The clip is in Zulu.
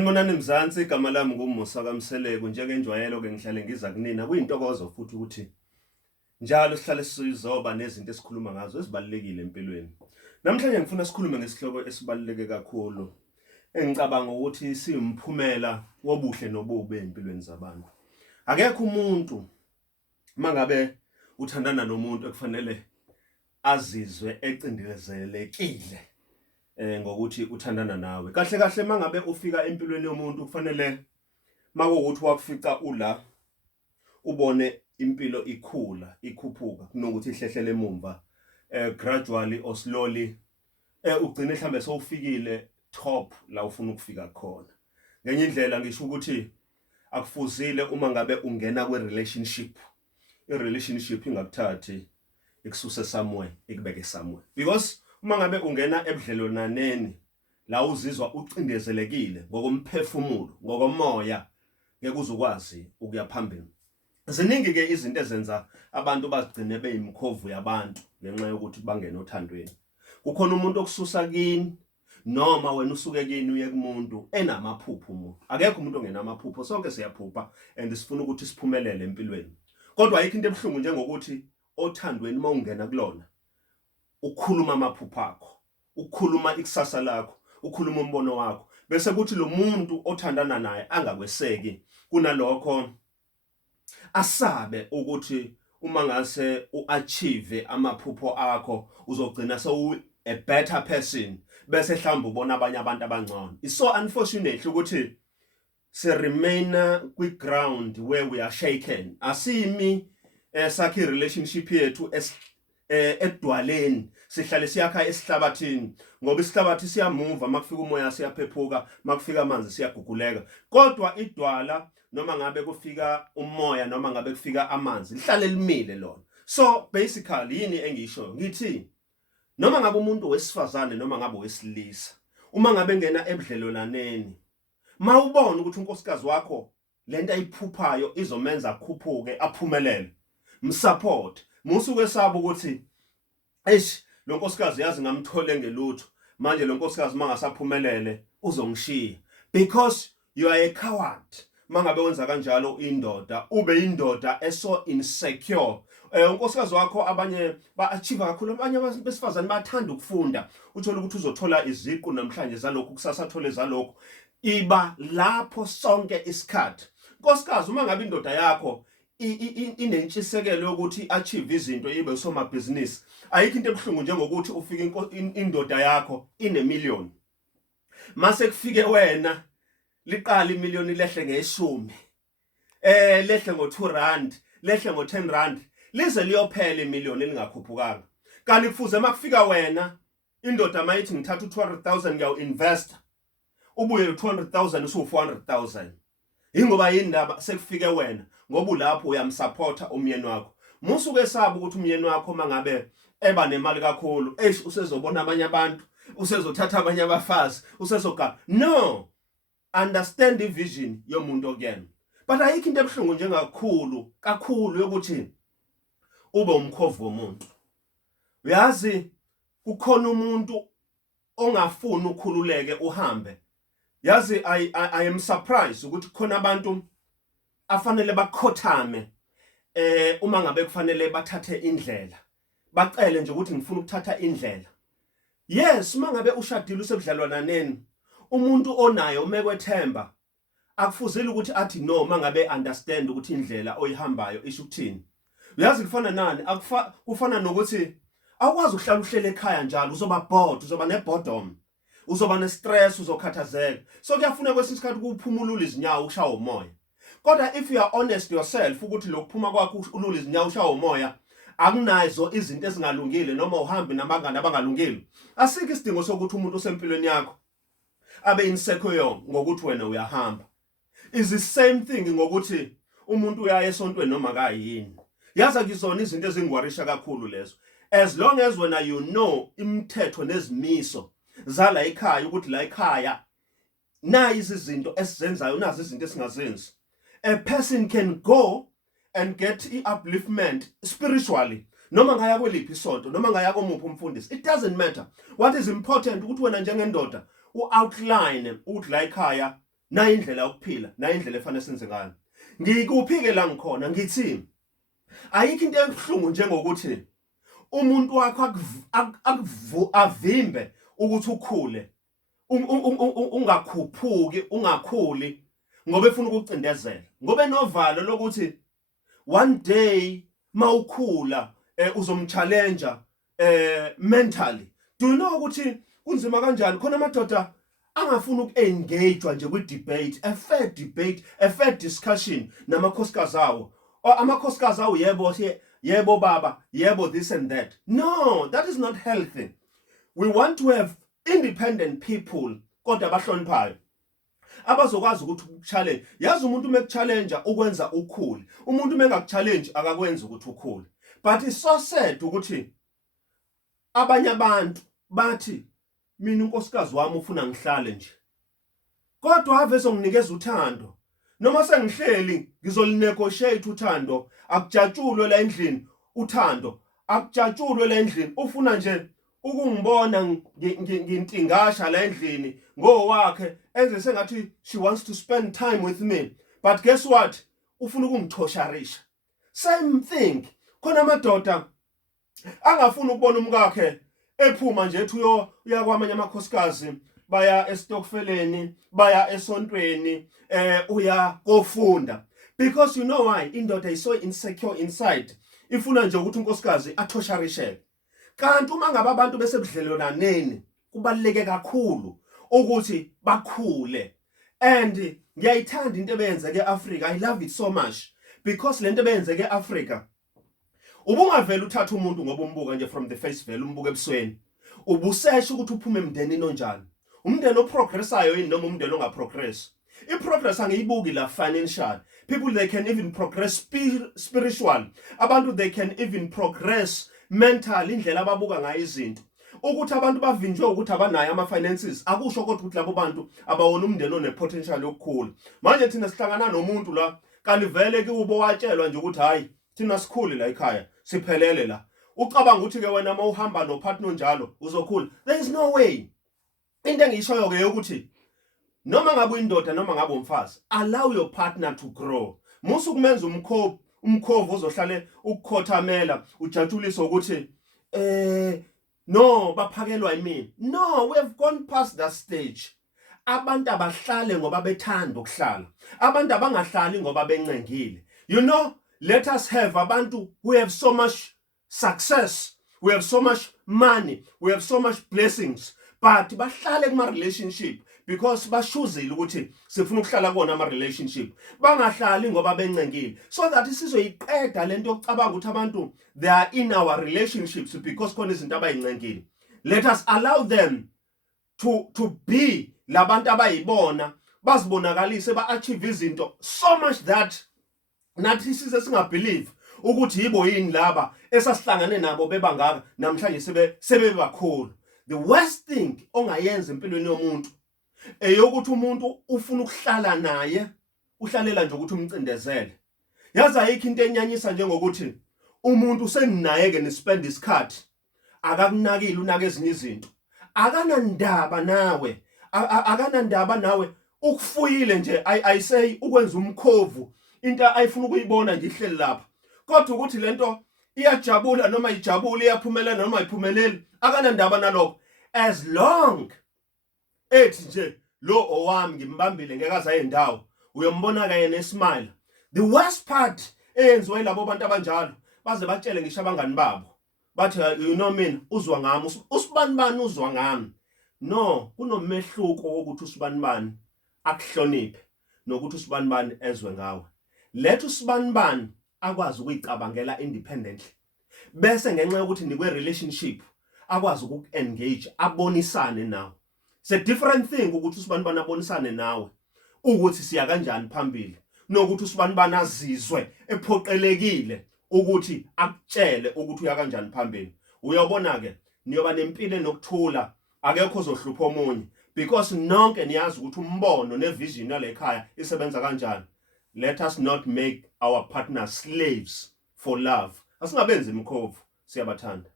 Ngibonani Mzansi, igama lami nguMusa kaMseleko. Njengenjwayelo ke ngihlale ngiza kunina kuyintokozo futhi ukuthi njalo sihlale sizoba nezinto esikhuluma ngazo ezibalekile empilweni. Namhlanje ngifuna sikhulume ngesihloko esibaleke kakhulu engicabanga ukuthi simphumela wobuhle nobubi empilweni zabantu. Akekho umuntu mangabe uthandana nomuntu ekufanele azizwe ecindezelekile ngokuthi uthandana nawe. Kahle kahle mangabe ufika empilweni yomuntu kufanele makuwukuthi wakufica ula ubone impilo ikhuphuka kunokuthi ihlehlele emumva gradually or slowly ugcine mhlambe sowufikile top la ufuna ukufika khona. Ngenye indlela ngisho ukuthi akufuzile uma ngabe ungena kwe-relationship, i-relationship ingakuthathi ikususe somewhere ikubeke somewhere, because uma ngabe ungena ebudlelwananeni la uzizwa ucindezelekile ngokomphefumulo, ngokomoya, ngeke uzukwazi ukuya phambili. Ziningi ke izinto ezenza abantu bazigcine beyimkhovu yabantu ngenxa yokuthi bangena othandweni. Kukhona umuntu okususa kini noma wena usuke kini uye kumuntu enamaphupho umuntu. Akekho umuntu ongena amaphupho, sonke siyaphupha and sifuna ukuthi siphumelele empilweni. Kodwa ayikho into ebhlungu njengokuthi othandweni mawungena kulona ukhuluma amaphupho akho, ukhuluma ikusasa lakho, ukhuluma umbono wakho, bese kuthi lo muntu othandana naye angakweseki kunalokho asabe ukuthi uma ngase uachieve amaphupho akho uzogcina a better person bese mhlawumbe ubona abanye abantu abangcono. It's so unfortunate ukuthi remain kwi ground where we are shaken. Asimi sakhe relationship yethu edwaleni, sihlale siyakha esihlabathini ngoba isihlabathi siyamuva, makufika umoya siyaphephuka, makufika amanzi siyaguguleka. Kodwa idwala noma ngabe kufika umoya noma ngabe kufika amanzi lihlale limile lona. So basically yini engisho ngithi noma ngabe umuntu wesifazane noma ngabe wesilisa, uma ngabe ngena ebudlelwananeni, mawubona ukuthi unkosikazi wakho lento ayiphuphayo izomenza akhuphuke aphumelele, msupport. Musuke sabo ukuthi lo nkosikazi yazi ngamthole ngelutho, manje lo nkosikazi mangasaphumelele uzongishiya, because you are a coward. Mangabe wenza kanjalo indoda ube indoda eso insecure. Unkosikazi wakho abanye ba-achieve kakhulu, abanye besifazane bathanda ukufunda, uthola ukuthi uzothola iziqu namhlanje zalokhu, kusasa athole zalokhu, iba lapho sonke isikhathi. Nkosikazi uma ngabe indoda yakho inentshisekelo yokuthi achieve izinto ibe usomabhizinisi, ayikho into ebhlungu njengokuthi ufike indoda yakho ine-million, mase kufike wena liqala imiliyoni lehle nge10, lehle ngo2 rand, lehle ngo10 rand, lize liyophela imiliyoni elingakhuphukanga. Kanti kufuze makufika wena indoda mayithi ngithatha u200,000 ngiyawu-invest, ubuye u200,000 usu400,000. Ingoba yindaba sekufike wena ngoba ulapho uyamsupporta umyeni wakho. Musuke saba ukuthi umyeni wakho mangabe eba nemali kakhulu, usezobona abanye abantu, usezothatha abanye abafazi, usezogaba. No, understand the vision yomuntu okuyena. But ayikho into ebhlungu kakhulu yokuthi ube umkhovu womuntu. Uyazi kukhona umuntu ongafuni ukukhululeke uhambe. Yazi I am surprised ukuthi khona abantu afanele bakhothame uma ngabe kufanele bathathe indlela, bacele nje ukuthi ngifuna ukuthatha indlela. Yes, uma ngabe ushadile usebudlalwananeni, umuntu onayo umekwethemba akufuzile ukuthi athi no mangabe understand ukuthi indlela oyihambayo isho ukuthini. Uyazi kufana nani, kufana nokuthi awukwazi ukuhlala uhlele ekhaya njalo, uzoba bored, uzoba neboredom, uzoba nestress, uzokhathazeka. So kuyafuna kwesinye isikhathi ukuphumula izinyawo ushawa umoya. Kodwa if you are honest yourself ukuthi lokuphuma kwakho ulula izinyawo ushawa umoya akunazo izinto ezingalungile noma uhambe nabangani abangalungile, asikho isidingo sokuthi umuntu osempilweni yakho abe insecure ngokuthi wena uyahamba. Is the same thing ngokuthi umuntu uyaya esontweni noma kayini. Yaza kuzona izinto ezingwarisha kakhulu lezo. As long as wena you know imithetho nezimiso zala ekhaya ukuthi la ekhaya nayi izinto esizenzayo, nazi izinto esingazenzi, a person can go and get upliftment spiritually noma ngaya kweliphi isonto noma ngaya komuphi umfundisi. It doesn't matter. What is important ukuthi wena njengendoda u-outline ukuthi la ekhaya na indlela yokuphila na indlela efanele senze ngayo. Ngikuphike la ngikhona ngithi ayikho into ebhlungu njengokuthi umuntu wakho avimbe ukuthi ukhule ungakhuphuki ungakhuli ngoba efuna ukucindezela ngoba enovalo lokuthi one day mawukhula uzomchallenge mentally. Do you know ukuthi kunzima kanjani khona amadoda angafuna ukuengage nje kwi debate, a fair discussion namakhosikazi awo. Amakhosikazi awo yebo baba, yebo this and that. No, that is not healthy. We want to have independent people kodwa abahloniphayo abazokwazi ukuthi ukuchallenge. Yazi umuntu mekuchallenge ukwenza ukhule, umuntu mengakuchallenge akakwenza ukuthi ukhule. But it's so sad ukuthi abanye abantu bathi mina unkosikazi wami ufuna ngihlale nje kodwa ave songinikeza uthando noma sengihleli ngizolinegotiate uthando akujatshulwe la endlini uthando akujatshulwe la endlini ufuna nje ukungibona ngintingasha la endlini ngowakhe enze sengathi she wants to spend time with me, but guess what, ufuna ukungithosharisha. Same thing khona amadoda angafuna ukubona umkakhe ephuma nje ethi uya kwamanye amakhosikazi baya estokfeleni baya esontweni uya kofunda, because you know why, indoda is so insecure inside ifuna nje ukuthi unkosikazi athosharisheke. Kanti uma ngabe abantu besebudlelwaneni kubaluleke kakhulu ukuthi bakhule. And ngiyayithanda into ebeyenzeke eAfrica, I love it so much, because lento ebeyenzeke eAfrica ubungavela uthatha umuntu ngoba umbuka nje from the face value, umbuka ebusweni, ubusesha ukuthi uphume emndenini onjani, umndeni oprogressayo yini noma umndeni ongaprogress. I-progress angiyibuki la financial. People, they can even progress spiritual. Abantu, they can even progress mental, indlela ababuka ngayo izinto. Ukuthi abantu bavinjwe ukuthi abanayo ama-finances akusho kodwa ukuthi labo bantu abawona umndeni one-potential yokukhula. Manje thina sihlangana nomuntu la kanti vele kubo watshelwa nje ukuthi hayi thina sikhule la ekhaya siphelele la. Ucabanga ukuthi ke wena uma uhamba nopartner njalo uzokhula. There is no way. Into engiyishoyo ke ukuthi noma ngabe uyindoda noma ngabe umfazi, allow your partner to grow. Musu kumenza umkhovu ozohlale ukukhothamela ujatshulisa ukuthi no baphakelwa yimi. No, we have gone past that stage. Abantu abahlale ngoba bethanda ukuhlala. Abantu abangahlali ngoba bencengile. You know, let us have abantu who have so much success, we have so much money, we have so much blessings, but bahlale kuma relationship because bashuzile ukuthi sifuna ukuhlala kuona ama relationship. Bangahlali ngoba bencengile. So that isizoyiqeda lento yokucabanga ukuthi abantu they are in our relationships because khona izinto abayincengile. Let us allow them to be labantu abayibona, bazibonakalise ba-achieve izinto so much that nathi size singabelieve ukuthi yibo yini laba esasihlangane nabo bebangaka namhlanje sebebakhulu. The worst thing ongayenza empilweni yomuntu eyokuthi umuntu ufuna ukuhlala naye uhlalela nje ukuthi umcindezele. Yazi ayikho into enyanyisa njengokuthi umuntu senginayeke nispend isikhathi akakunakile, unaka ezinye izinto, akanandaba nawe, akanandaba nawe, ukufuyile nje I say ukwenza umkhovu into ayifuna ukuyibona nje ihleli lapha, kodwa ukuthi lento iyajabula noma ijabule, iyaphumelela noma ayiphumeleli, akanandaba nalokho, as long ethi nje lo owami ngimbambile ngeke ayendawo uyombona kaye nesmile. The worst part eyenziwe labo bantu abanjalo baze batshele ngisho abangani babo bathi you know mina uzwa ngami, usibanibani uzwa ngami. No, kunomehluko wokuthi usibanibani akuhloniphe nokuthi usibanibani ezwe ngawe. Let usibanibani akwazi ukuyicabangela independently, bese ngenxa yokuthi nikwe relationship akwazi ukuengage, abonisane nawe. It's a different thing ukuthi usibanibani abonisane nawe ukuthi siya kanjani phambili, nokuthi usibanibani azizwe ephoqelekile ukuthi akutshele ukuthi uya kanjani phambili. Uyabona ke niyoba nempilo nokuthula, akekho ozohlupha omunye because nonke niyazi ukuthi umbono nevision yale ekhaya isebenza kanjani. Let us not make our partners slaves for love. Asingabenzi imkhovu, siyabathanda.